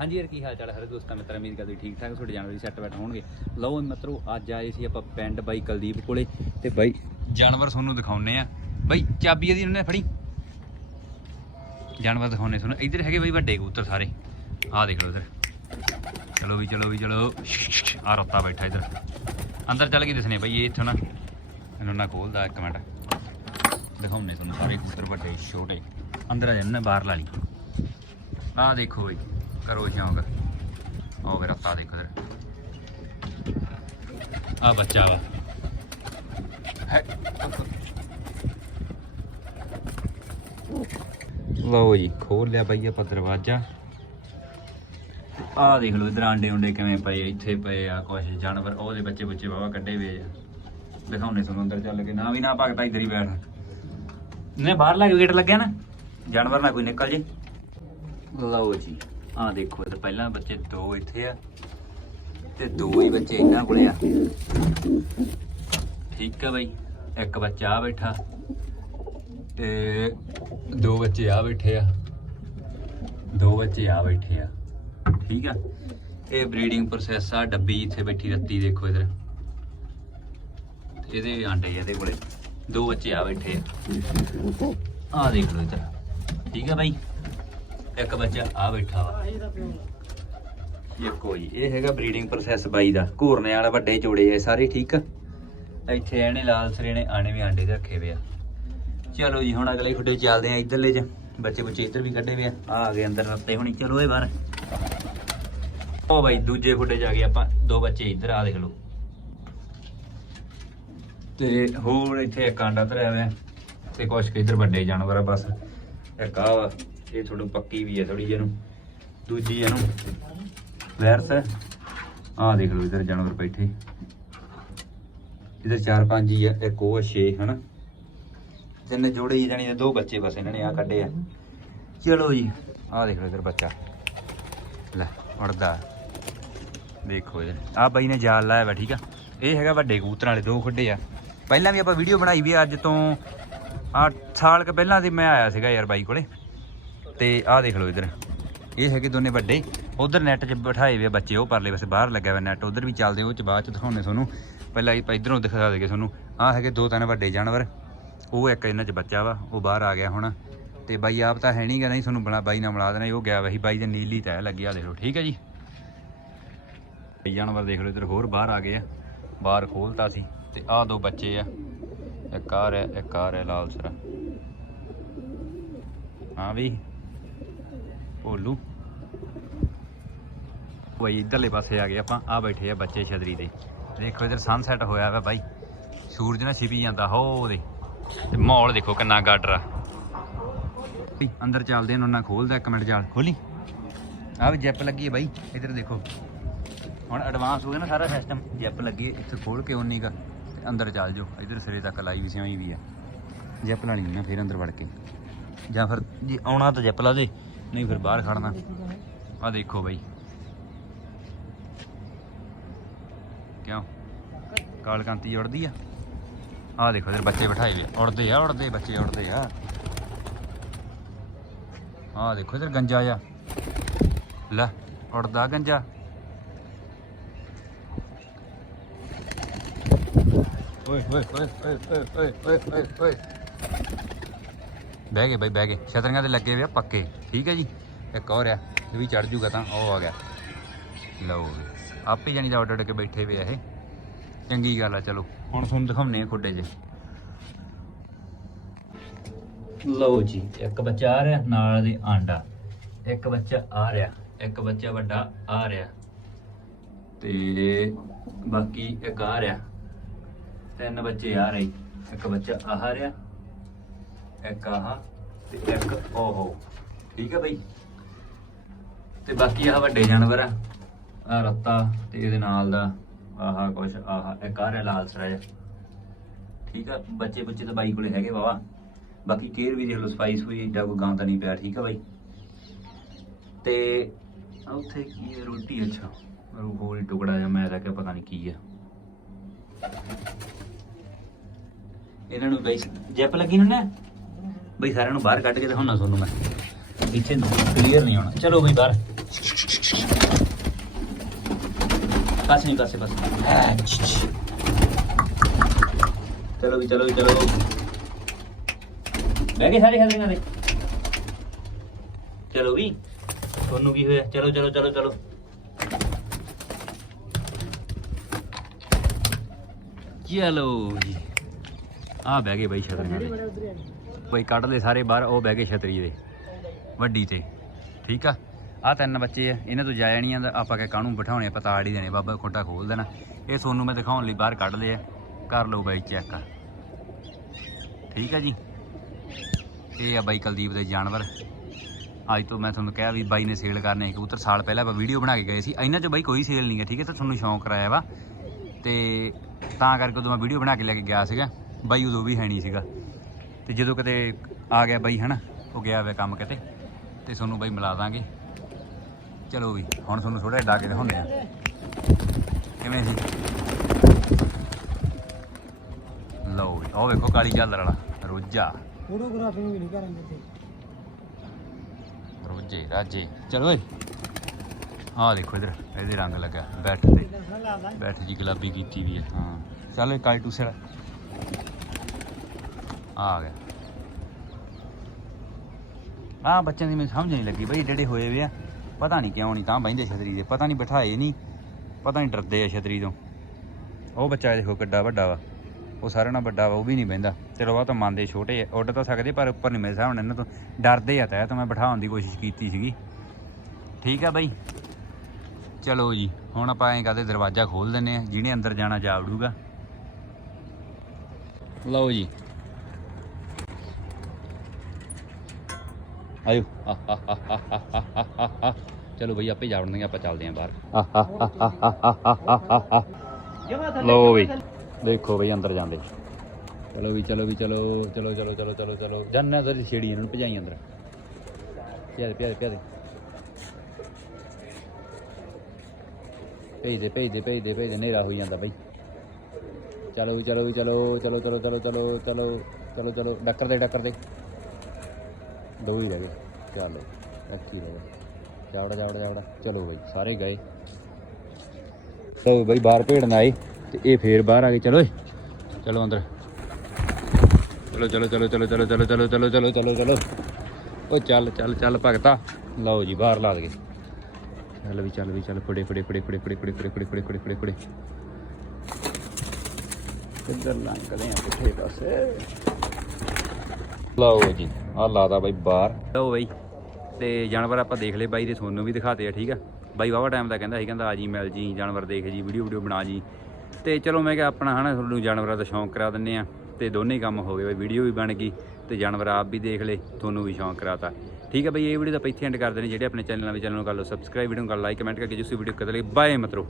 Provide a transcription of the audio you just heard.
ਹਾਂਜੀ ਯਾਰ, ਕੀ ਹਾਲ ਚਾਲ ਹੈ ਹਰ ਦੋਸਤਾਂ ਮਿੱਤਰਾਂ, ਉਮੀਦ ਕਰਦੇ ਠੀਕ ਠਾਕ ਤੁਹਾਡੇ ਜਾਨਵਰ ਸੈੱਟ ਬੈਠ ਹੋਣਗੇ। ਲਓ ਮਿੱਤਰੋ, ਅੱਜ ਆਏ ਸੀ ਆਪਾਂ ਪਿੰਡ ਬਾਈ ਕੁਲਦੀਪ ਕੋਲੇ, ਤੇ ਬਾਈ ਜਾਨਵਰ ਤੁਹਾਨੂੰ ਦਿਖਾਉਨੇ ਆ। ਬਾਈ, ਚਾਬੀ ਇਹਦੀ ਉਹਨੇ ਫੜੀ? ਜਾਨਵਰ ਦਿਖਾਉਨੇ ਤੁਹਾਨੂੰ। ਇੱਧਰ ਹੈਗੇ ਬਾਈ ਵੱਡੇ ਕਬੂਤਰ ਸਾਰੇ। ਆਹ ਦੇਖ ਲਓ ਇੱਧਰ। ਚਲੋ ਵੀ ਚਲੋ ਵੀ, ਚਲੋ। ਆ ਰੋਤਾ ਬੈਠਾ ਇੱਧਰ। ਅੰਦਰ ਚੱਲ ਕੇ ਦਿਸਨੇ ਬਾਈ, ਇਹ ਇੱਥੋਂ ਨਾ। ਇਹਨੂੰ ਨਾ ਖੋਲਦਾ ਇੱਕ ਮਿੰਟ। ਦਿਖਾਉਨੇ ਤੁਹਾਨੂੰ ਸਾਰੇ ਕਬੂਤਰ ਵੱਡੇ, ਛੋਟੇ। ਅੰਦਰ ਆ ਜਾਂਦੇ ਬਾਹਰ ਲਾ ਲਈ। ਆਹ ਦੇਖੋ ਬਾਈ। ਕਰੋ ਸ਼ੌਂਕ ਉਹ ਮੇਰਾ ਰੱਤਾ ਦੇਖੋ ਇਧਰ। ਆ ਬੱਚਾ ਵਾ। ਲਓ ਜੀ ਖੋਲ ਲਿਆ ਬਾਈ ਆਪਾਂ ਦਰਵਾਜ਼ਾ। ਆਹ ਦੇਖ ਲਓ ਇਧਰ ਆਂਡੇ ਉਂਡੇ ਕਿਵੇਂ ਪਏ ਇੱਥੇ ਪਏ ਆ ਕੁਛ ਜਾਨਵਰ ਉਹਦੇ ਬੱਚੇ ਬੱਚੇ ਵਾਵਾ ਕੱਢੇ ਹੋਏ ਆ। ਦਿਖਾਉਣੇ ਤੁਹਾਨੂੰ ਅੰਦਰ ਚੱਲ ਕੇ ਨਾ ਵੀ ਨਾ ਭਗਤਾ ਇੱਧਰ ਹੀ ਬੈਠ। ਨੇ ਬਾਹਰ ਲਾ ਗੇਟ ਲੱਗਿਆ ਨਾ? ਜਾਨਵਰ ਨਾ ਕੋਈ ਨਿਕਲ ਜੇ। ਲਓ ਜੀ। ਆਹ ਦੇਖੋ, ਇਹ ਪਹਿਲਾਂ ਬੱਚੇ ਦੋ ਇੱਥੇ ਆ ਤੇ ਦੋ ਹੀ ਬੱਚੇ ਇਹਨਾਂ ਕੋਲੇ ਆ। ਠੀਕ ਆ ਬਾਈ, ਇੱਕ ਬੱਚਾ ਆ ਬੈਠਾ ਤੇ ਦੋ ਬੱਚੇ ਆ ਬੈਠੇ ਆ। ਦੋ ਬੱਚੇ ਆ ਬੈਠੇ ਆ। ਠੀਕ ਆ? ਇਹ ਬਰੀਡਿੰਗ ਪ੍ਰੋਸੈਸ ਆ, ਡੱਬੀ ਇੱਥੇ ਬੈਠੀ ਰੱਤੀ ਦੇਖੋ ਇਧਰ। ਇਹਦੇ ਆਂਡੇ ਇਹਦੇ ਕੋਲੇ। ਦੋ ਬੱਚੇ ਆ ਬੈਠੇ ਆ। ਆਹ ਦੇਖ ਲਓ ਇਧਰ। ਠੀਕ ਆ ਬਾਈ? ਇੱਕ ਬੱਚਾ ਆ ਬੈਠਾ ਵਾ। ਇੱਕੋ ਜੀ ਇਹ ਹੈਗਾ ਬਰੀਡਿੰਗ ਪ੍ਰੋਸੈਸ ਬਾਈ ਦਾ। ਘੂਰਨੇ ਵਾਲਾ, ਵੱਡੇ ਜੋੜੇ ਆ ਸਾਰੇ ਠੀਕ? ਇੱਥੇ ਇਹਨੇ ਲਾਲ ਸਰੇ ਨੇ, ਆਣੇ ਵੀ ਆਂਡੇ ਦੇ ਰੱਖੇ ਵੇ ਆ। ਚਲੋ ਜੀ, ਹੁਣ ਅਗਲੇ ਖੁੱਡੇ ਚੱਲਦੇ ਆ ਇਧਰਲੇ ਚ ਬੱਚੇ ਬੱਚੇ ਇੱਧਰ ਵੀ ਕੱਢੇ ਵੇ ਆ। ਆ ਗਏ ਅੰਦਰ ਰੱਤੇ ਹੁਣੀ, ਚਲੋ ਇਹ ਬਾਹਰ। ਉਹ ਬਾਈ, ਦੂਜੇ ਖੁੱਡੇ ਚ ਆ ਗਏ ਆਪਾਂ ਦੋ ਬੱਚੇ ਇੱਧਰ ਆ ਦੇਖ ਲਓ। ਤੇ ਹੋਰ ਇੱਥੇ ਇੱਕ ਆਂਡਾ ਧਰਿਆ ਹੋਇਆ ਤੇ ਕੁਛ ਕੁ ਇੱਧਰ ਵੱਡੇ ਜਾਨਵਰ ਆ, ਬਸ। ਇੱਕ ਆ ਇਹ ਥੋੜੀ ਪੱਕੀ ਵੀ ਹੈ ਥੋੜੀ ਜਿਹੀ ਇਹਨੂੰ। ਦੂਜੀ ਇਹਨੂੰ। ਵੈਰਸ ਆਹ ਦੇਖ ਲਓ ਇੱਧਰ ਜਾਨਵਰ ਬੈਠੇ। ਇੱਧਰ ਚਾਰ ਪੰਜ ਹੀ ਆ, ਇੱਕ ਉਹ ਆ, ਛੇ, ਹਨਾ? ਤਿੰਨ ਜੋੜੇ ਹੀ ਜਾਣੀ ਦੋ ਬੱਚੇ ਬਸ ਇਹਨਾਂ ਨੇ ਆ ਕੱਢੇ ਆ। ਚਲੋ ਜੀ, ਆਹ ਦੇਖ ਲਓ ਇੱਧਰ ਬੱਚਾ। ਲੈ, ਉੜਦਾ। ਦੇਖੋ ਇਹ। ਆ ਬਾਈ ਨੇ ਜਾਲ ਲਾਇਆ ਵਾ, ਠੀਕ ਆ? ਇਹ ਹੈਗਾ ਵੱਡੇ ਕਬੂਤਰਾਂ ਵਾਲੇ, ਦੋ ਖੁੱਡੇ ਆ। ਪਹਿਲਾਂ ਵੀ ਆਪਾਂ ਵੀਡੀਓ ਬਣਾਈ ਵੀ ਅੱਜ ਤੋਂ 8 ਸਾਲ ਕ ਪਹਿਲਾਂ ਦੀ ਮੈਂ ਆਇਆ ਸੀਗਾ ਯਾਰ ਬਾਈ ਕੋਲੇ। ਤੇ ਆਹ ਦੇਖ ਲਓ ਇੱਧਰ। ਇਹ ਹੈਗੇ ਦੋਨੇ ਵੱਡੇ। ਉਧਰ ਨੈਟ 'ਚ ਬਿਠਾਏ ਵੇ ਬੱਚੇ, ਉਹ ਪਰਲੇ ਪਾਸੇ ਬਾਹਰ ਲੱਗਿਆ ਹੋਇਆ ਨੈਟ ਉਧਰ ਵੀ ਚੱਲਦੇ, ਉਹ ਚ ਬਾਅਦ ਚ ਦਿਖਾਉਣੇ ਤੁਹਾਨੂੰ। ਪਹਿਲਾਂ ਇਹ ਇਧਰੋਂ ਦਿਖਾ ਦੇਗੇ ਤੁਹਾਨੂੰ। ਆਹ ਹੈਗੇ ਦੋ ਤਿੰਨ ਵੱਡੇ ਜਾਨਵਰ। ਉਹ ਇੱਕ ਇਹਨਾਂ 'ਚ ਬੱਚਾ ਵਾ, ਉਹ ਬਾਹਰ ਆ ਗਿਆ ਹੁਣ। ਤੇ ਬਾਈ ਆਪ ਤਾਂ ਹੈ ਨਹੀਂ ਗਾ, ਨਹੀਂ ਤੁਹਾਨੂੰ ਬਣਾ ਬਾਈ ਨਾਲ ਮਿਲਾ ਦੇਣਾ ਉਹ ਗਿਆ ਵਾ ਸੀ। ਬਾਈ ਦੇ ਨੀਲੀ ਤੈ ਲੱਗੀ ਆ ਦੇਖ ਲਓ, ਠੀਕ ਹੈ ਜੀ? ਜਾਨਵਰ ਦੇਖ ਲਓ ਇੱਧਰ, ਹੋਰ ਬਾਹਰ ਆ ਗਏ ਆ। ਬਾਹਰ ਖੋਲਤਾ ਸੀ। ਤੇ ਆਹ ਦੋ ਬੱਚੇ ਆ। ਇੱਕ ਆ ਰਿਹਾ ਇੱਕ ਆ ਰਿਹਾ ਲਾਲ ਸਰਾ। ਹਾਂ ਵੀ। ਭੋਲੂ। ਵਈ ਇਧਰਲੇ ਪਾਸੇ ਆ ਗਏ ਆਪਾਂ ਆ ਬੈਠੇ ਆ ਬੱਚੇ ਛਤਰੀ ਤੇ। ਦੇਖੋ ਇਧਰ ਸਨਸੈਟ ਹੋਇਆ ਵਾ ਬਾਈ। ਸੂਰਜ ਨਾ ਛਿਪੀ ਜਾਂਦਾ ਹੋ ਉਹਦੇ। ਤੇ ਮਾਹੌਲ ਦੇਖੋ ਕਿੰਨਾ ਗਾਡਰ ਆ। ਅੰਦਰ ਚੱਲਦੇ ਇਹਨਾਂ ਨਾਲ ਖੋਲਦਾ ਇੱਕ ਮਿੰਟ ਜਾਲ ਖੋਲੀ। ਆ ਵੀ ਜੈਪ ਲੱਗੀ ਹੈ ਬਾਈ ਇਧਰ ਦੇਖੋ। ਹੁਣ ਐਡਵਾਂਸ ਹੋ ਗਿਆ ਨਾ ਸਾਰਾ ਸਿਸਟਮ ਜੈਪ ਲੱਗੀ ਹੈ, ਇੱਥੇ ਖੋਲ ਕੇ ਉਨੀ ਕਾ ਤੇ ਅੰਦਰ ਚੱਲ ਜਾਓ। ਇਧਰ ਸਿਰੇ ਤੱਕ ਲਾਈ ਵੀ ਸਿਉਂ ਵੀ ਆ। ਜੈਪ ਲਾਣੀ ਨਾ ਫਿਰ ਅੰਦਰ ਵੜ ਕੇ। ਜਾਂ ਫਿਰ ਜੇ ਆਉਣਾ ਤਾਂ ਜੈਪ ਲਾ ਦੇ। ਨਹੀਂ, ਫਿਰ ਬਾਹਰ ਖੜਨਾ। ਆ ਦੇਖੋ ਬਾਈ। ਕਿਉਂ? ਕਾਲ ਕਾਂਤੀ ਉੜਦੀ ਆ। ਆ ਦੇਖੋ, ਇਧਰ ਬੱਚੇ ਬਿਠਾਏ ਵੇ ਉੜਦੇ ਆ, ਉੜਦੇ, ਬੱਚੇ ਉੜਦੇ ਆ। ਆ ਦੇਖੋ, ਇਧਰ ਗੰਜਾ ਆ। ਲੈ, ਉੜਦਾ ਗੰਜਾ। ਓਏ ਓਏ ਓਏ ਓਏ ਓਏ ਓਏ ਓਏ। ਬਹਿ ਗਏ ਬਾਈ, ਬਹਿ ਗਏ। ਛਤਰੀਆਂ ਤੇ ਲੱਗੇ ਵੇ ਪੱਕੇ। ਠੀਕ ਹੈ ਜੀ? ਇੱਕ ਹੋਰ ਆ, ਇਹ ਵੀ ਚੜ ਜੂਗਾ ਤਾਂ ਉਹ ਆ ਗਿਆ। ਲਓ ਵੀ। ਆਪੇ ਜਾਨੀ ਦਾ ਉੱਡ ਕੇ ਬੈਠੇ ਵੇ ਆ ਇਹ। ਚੰਗੀ ਗੱਲ ਆ, ਚਲੋ। ਹੁਣ ਤੁਹਾਨੂੰ ਦਿਖਾਉਨੇ ਆ ਖੁੱਡੇ 'ਚ ਲਓ ਜੀ, ਇੱਕ ਬੱਚਾ ਆ ਰਿਹਾ ਨਾਲ ਦੇ ਆਂਡਾ। ਇੱਕ ਬੱਚਾ ਆ ਰਿਹਾ, ਇੱਕ ਬੱਚਾ ਵੱਡਾ ਆ ਰਿਹਾ। ਤੇ ਬਾਕੀ ਇੱਕ ਆ ਰਿਹਾ। ਤਿੰਨ ਬੱਚੇ ਆ ਰਹੇ, ਇੱਕ ਬੱਚਾ ਆਹ ਰਿਹਾ। ਇੱਕ ਆਹ ਤੇ ਇੱਕ ਉਹ ਠੀਕ ਹੈ ਬਈ। ਤੇ ਬਾਕੀ ਆਹ ਵੱਡੇ ਜਾਨਵਰ ਆ। ਆ ਰੱਤਾ ਤੇ ਇਹਦੇ ਨਾਲ ਦਾ ਆਹ ਕੁਛ, ਆਹ ਇੱਕ ਆ ਰਿਹਾ ਲਾਲ ਸਰਾਜ ਠੀਕ ਆ, ਬੱਚੇ ਬੱਚੇ ਤਾਂ ਬਾਈ ਕੋਲੇ ਹੈਗੇ ਵਾਵਾ ਬਾਕੀ ਕੇਅਰ ਵੀ ਦੇਖ ਲਓ ਸਪਾਈਸ ਹੋਈ ਏਡਾ ਕੋਈ ਗਾਂ ਤਾਂ ਨਹੀਂ ਪਿਆ, ਠੀਕ ਆ ਬਾਈ। ਤੇ ਉੱਥੇ ਕੀ ਹੈ ਰੋਟੀ, ਅੱਛਾ। ਉਹ ਹੋਰ ਟੁਕੜਾ ਜਿਹਾ, ਮੈਂ ਤਾਂ ਕਿ ਪਤਾ ਨਹੀਂ ਕੀ ਆ। ਇਹਨਾਂ ਨੂੰ ਬਈ, ਜੈਪ ਲੱਗੀ ਨੂੰ ਨਾ ਬਈ ਸਾਰਿਆਂ ਨੂੰ ਬਾਹਰ ਕੱਢ ਕੇ ਦਿਖਾਉਣਾ ਤੁਹਾਨੂੰ ਮੈਂ। ਇੱਥੇ ਕਲੀਅਰ ਨਹੀਂ ਆਉਣਾ ਚਲੋ ਬਈ ਬਾਹਰ। ਬਸ ਨਹੀਂ ਬਸ ਬਸ ਚਲੋ ਵੀ ਚਲੋ ਵੀ ਚਲੋ। ਬਹਿ ਗਏ ਸਾਰੇ ਖਤਰੀਆਂ ਦੇ। ਚਲੋ ਵੀ ਤੁਹਾਨੂੰ ਕੀ ਹੋਇਆ? ਚਲੋ ਚਲੋ ਚਲੋ ਚਲੋ। ਚਲੋ ਜੀ ਆ ਬਹਿ ਗਏ ਬਾਈ ਛਤਰੀਆਂ ਦੇ। ਬਈ ਕੱਢ ਲੈ ਸਾਰੇ ਬਾਹਰ, ਉਹ ਬਹਿ ਗਏ ਛਤਰੀ ਦੇ, ਵੱਡੀ ਤੇ। ਠੀਕ ਆ? ਆ ਤਿੰਨ ਬੱਚੇ ਆ, ਇਹਨਾਂ ਤੋਂ ਜਾਇਆ ਨਹੀਂ ਆਂਦਾ ਆਪਾਂ ਕਿ ਕਾਹਨੂੰ ਬਿਠਾਉਣੇ ਪਤਾ ਹੀ ਦੇਣੇ, ਬਾਬਾ ਖੋਟਾ ਖੋਲ ਦੇਣਾ। ਇਹ ਤੁਹਾਨੂੰ ਮੈਂ ਦਿਖਾਉਣ ਲਈ ਬਾਹਰ ਕੱਢ ਲਏ ਆ ਕਰ ਲਓ ਬਾਈ ਚੈੱਕ ਠੀਕ ਆ ਜੀ? ਇਹ ਆ ਬਾਈ ਕੁਲਦੀਪ ਦੇ ਜਾਨਵਰ। ਅੱਜ ਤੋਂ ਮੈਂ ਤੁਹਾਨੂੰ ਕਿਹਾ ਵੀ ਬਾਈ ਨੇ ਸੇਲ ਕਰਨੇ ਕਬੂਤਰ ਸਾਲ ਪਹਿਲਾਂ ਆਪਾਂ ਵੀਡੀਓ ਬਣਾ ਕੇ ਗਏ ਸੀ, ਇਹਨਾਂ 'ਚ ਬਾਈ ਕੋਈ ਸੇਲ ਨਹੀਂ ਹੈ ਠੀਕ ਹੈ ਤਾਂ ਤੁਹਾਨੂੰ ਸ਼ੌਂਕ ਕਰਾਇਆ ਵਾ। ਤੇ ਤਾਂ ਕਰਕੇ ਉਦੋਂ ਮੈਂ ਵੀਡੀਓ ਬਣਾ ਕੇ ਲੈ ਕੇ ਗਿਆ ਸੀਗਾ, ਬਾਈ ਉਦੋਂ ਵੀ ਹੈ ਨਹੀਂ ਸੀਗਾ। ਤੇ ਜਦੋਂ ਕਿਤੇ ਆ ਗਿਆ ਬਾਈ ਹਨਾ ਉਹ ਗਿਆ ਹੋਇਆ ਕੰਮ ਕਿਤੇ ਤੇ ਤੁਹਾਨੂੰ ਬਾਈ ਮਿਲਾ ਦਾਂਗੇ। ਚਲੋ ਵੀ ਹੁਣ ਤੁਹਾਨੂੰ ਥੋੜਾ ਜਿਹਾ ਡਾ ਕੇ ਦਿਖਾਉਂਦੇ ਆ। ਕਿਵੇਂ ਸੀ? ਲਓ ਵੀ ਉਹ ਵੇਖੋ ਕਾਲੀ ਚਾਦਰ ਵਾਲਾ ਰੋਜਾ। ਫੋਟੋਗ੍ਰਾਫੀ ਵੀ ਨਹੀਂ ਕਰਾਂਗੇ ਤੇ ਰੋਜੇ ਰਾਜੇ। ਚਲੋ ਓਏ ਆਹ ਦੇਖੋ ਇਧਰ ਇਹਦੇ ਰੰਗ ਲੱਗਾ ਬੈਠ ਤੇ। ਬੈਠ ਜੀ ਗੁਲਾਬੀ ਕੀਤੀ ਵੀ ਹੈ ਹਾਂ। ਚੱਲ ਕਾਲੀ ਟੂਸਰ ਆ ਗਿਆ। ਆ ਬੱਚਿਆਂ ਦੀ ਮੈਨੂੰ ਸਮਝ ਨਹੀਂ ਲੱਗੀ ਬਈ ਡੇਡੇ ਹੋਏ ਵੇ ਆ। ਪਤਾ ਨਹੀਂ ਕਿਉਂ ਨਹੀਂ, ਤਾਂ ਬਹਿੰਦੇ ਛਤਰੀ ਦੇ। ਪਤਾ ਨਹੀਂ ਬਿਠਾਏ ਨਹੀਂ, ਪਤਾ ਨਹੀਂ ਡਰਦੇ ਆ ਛਤਰੀ ਤੋਂ। ਉਹ ਬੱਚਾ ਦੇਖੋ ਕਿੱਡਾ ਵੱਡਾ ਵਾ। ਉਹ ਸਾਰਿਆਂ ਨਾਲ ਵੱਡਾ ਵਾ, ਉਹ ਵੀ ਨਹੀਂ ਬਹਿੰਦਾ। ਚਲੋ ਆ ਤਾਂ ਮੰਨਦੇ ਛੋਟੇ ਆ। ਉੱਡ ਤਾਂ ਸਕਦੇ, ਪਰ ਉੱਪਰ ਨਹੀਂ ਮੇਰੇ ਹਿਸਾਬ ਨਾਲ ਇਹਨਾਂ ਤੋਂ ਡਰਦੇ ਆ ਤਾਂ ਤਾਂ ਮੈਂ ਬਿਠਾਉਣ ਦੀ ਕੋਸ਼ਿਸ਼ ਕੀਤੀ ਸੀਗੀ। ਠੀਕ ਆ ਬਾਈ। ਚਲੋ ਜੀ, ਹੁਣ ਆਪਾਂ ਐਂ ਕਰਦੇ ਦਰਵਾਜ਼ਾ ਖੋਲ ਦਿੰਨੇ ਆ, ਜਿਹਨੇ ਅੰਦਰ ਜਾਣਾ ਜਾ ਵੜੂਗਾ ਲਓ ਜੀ। ਆਇਓ ਆਹ, ਚਲੋ ਬਈ ਆਪੇ ਜਾ ਵੜਨਗੇ ਆਪਾਂ ਚੱਲਦੇ ਆਂ ਬਾਹਰ ਆਹ, ਆਹ, ਲਓ ਬਈ ਦੇਖੋ ਬਈ ਅੰਦਰ ਜਾਂਦੇ ਚਲੋ ਵੀ ਚਲੋ ਵੀ ਚਲੋ ਚਲੋ ਚਲੋ ਚਲੋ ਚਲੋ ਚਲੋ ਜਾਨਾ ਤਾਂ ਛੇੜੀ ਇਹਨਾਂ ਨੂੰ ਭਜਾਈ ਅੰਦਰ ਪਿਆਰੇ ਪਿਆਰੇ ਪਿਆਰੇ ਭੇਜਦੇ ਭੇਜ ਦੇ ਭੇਜ ਹਨੇਰਾ ਹੋਈ ਜਾਂਦਾ ਬਈ ਚਲੋ ਵੀ ਚਲੋ ਵੀ ਚਲੋ ਚਲੋ ਚਲੋ ਚਲੋ ਚਲੋ ਚਲੋ ਚਲੋ ਚਲੋ ਡੱਕਰ ਦੇ ਡੱਕਰ ਦੇ ਦੋ ਹੀ ਰਹਿ ਗਏ ਚਲੋ ਅੱਛੀ ਰਹਿ ਗਏ ਜਾਵੜਾ ਜਾਵੜਾ ਜਾਵੜਾ ਚਲੋ ਬਈ ਸਾਰੇ ਗਏ ਚਲੋ ਬਈ ਬਾਹਰ ਭੇੜਨ ਆਏ ਤੇ ਇਹ ਫੇਰ ਬਾਹਰ ਆ ਗਏ ਚਲੋ ਏ ਚਲੋ ਅੰਦਰ ਚਲੋ ਚਲੋ ਚਲੋ ਚਲੋ ਚਲੋ ਚਲੋ ਚਲੋ ਚਲੋ ਚਲੋ ਚਲੋ ਚਲੋ ਉਹ ਚੱਲ ਚੱਲ ਚੱਲ ਭਗਤਾ ਲਓ ਜੀ ਬਾਹਰ ਲਾ ਦਗੇ ਚੱਲ ਵੀ ਚੱਲ ਵੀ ਚੱਲ ਫੜੇ ਫੜੇ ਫੜੇ ਫੜੇ ਫੜੇ ਫੜੇ ਫੜੇ ਫੜੇ ਫੜੇ ਫੜੇ ਫੜੇ ਕਿੱਧਰ ਲੰਘਦੇ ਆ ਕਿੱਥੇ ਪਾਸੇ ਲਓ ਜੀ ਆ ਲਾਦਾ ਬਾਈ ਬਾਹਰ। ਲਓ ਬਾਈ, ਤੇ ਜਾਨਵਰ ਆਪਾਂ ਦੇਖ ਲਏ ਬਾਈ ਦੇ, ਤੁਹਾਨੂੰ ਵੀ ਦਿਖਾਤੇ ਆ, ਠੀਕ ਆ? ਬਾਈ ਵਾਵਾ ਟਾਈਮ ਦਾ ਕਹਿੰਦਾ ਸੀ, ਕਹਿੰਦਾ ਆ ਜੀ, ਮਿਲ ਜੀ, ਜਾਨਵਰ ਦੇਖ ਜੀ ਵੀਡੀਓ ਵੀਡੀਓ ਬਣਾ ਜੀ। ਤੇ ਚਲੋ ਮੈਂ ਕਿਹਾ ਆਪਣਾ ਹਨਾ, ਤੁਹਾਨੂੰ ਜਾਨਵਰਾਂ ਦਾ ਸ਼ੌਂਕ ਕਰਾ ਦਿੰਨੇ ਆ, ਤੇ ਦੋਨੇ ਕੰਮ ਹੋ ਗਏ ਬਾਈ ਵੀਡੀਓ ਵੀ ਬਣ ਗਈ, ਤੇ ਜਾਨਵਰ ਆਪ ਵੀ ਦੇਖ ਲਏ, ਤੁਹਾਨੂੰ ਵੀ ਸ਼ੌਂਕ ਕਰਾਤਾ। ਠੀਕ ਹੈ ਬਾਈ, ਇਹ ਵੀਡੀਓ ਤਾਂ ਆਪਾਂ ਇੱਥੇ ਐਂਡ ਕਰਦੇ ਨੇ ਜਿਹੜੇ ਆਪਣੇ ਚੈਨਲ ਨਾਲ ਵੀ ਚੈਨਲ ਨੂੰ ਕਰ ਲਓ ਸਬਸਕ੍ਰਾਈਬ ਵੀਡੀਓ ਨੂੰ ਕਰ ਲਾਈਕ ਕਮੈਂਟ ਕਰਕੇ ਜਿਸ ਵੀਡੀਓ ਕਦੇ ਲਈ ਬਾਏ ਮਤਰੋ।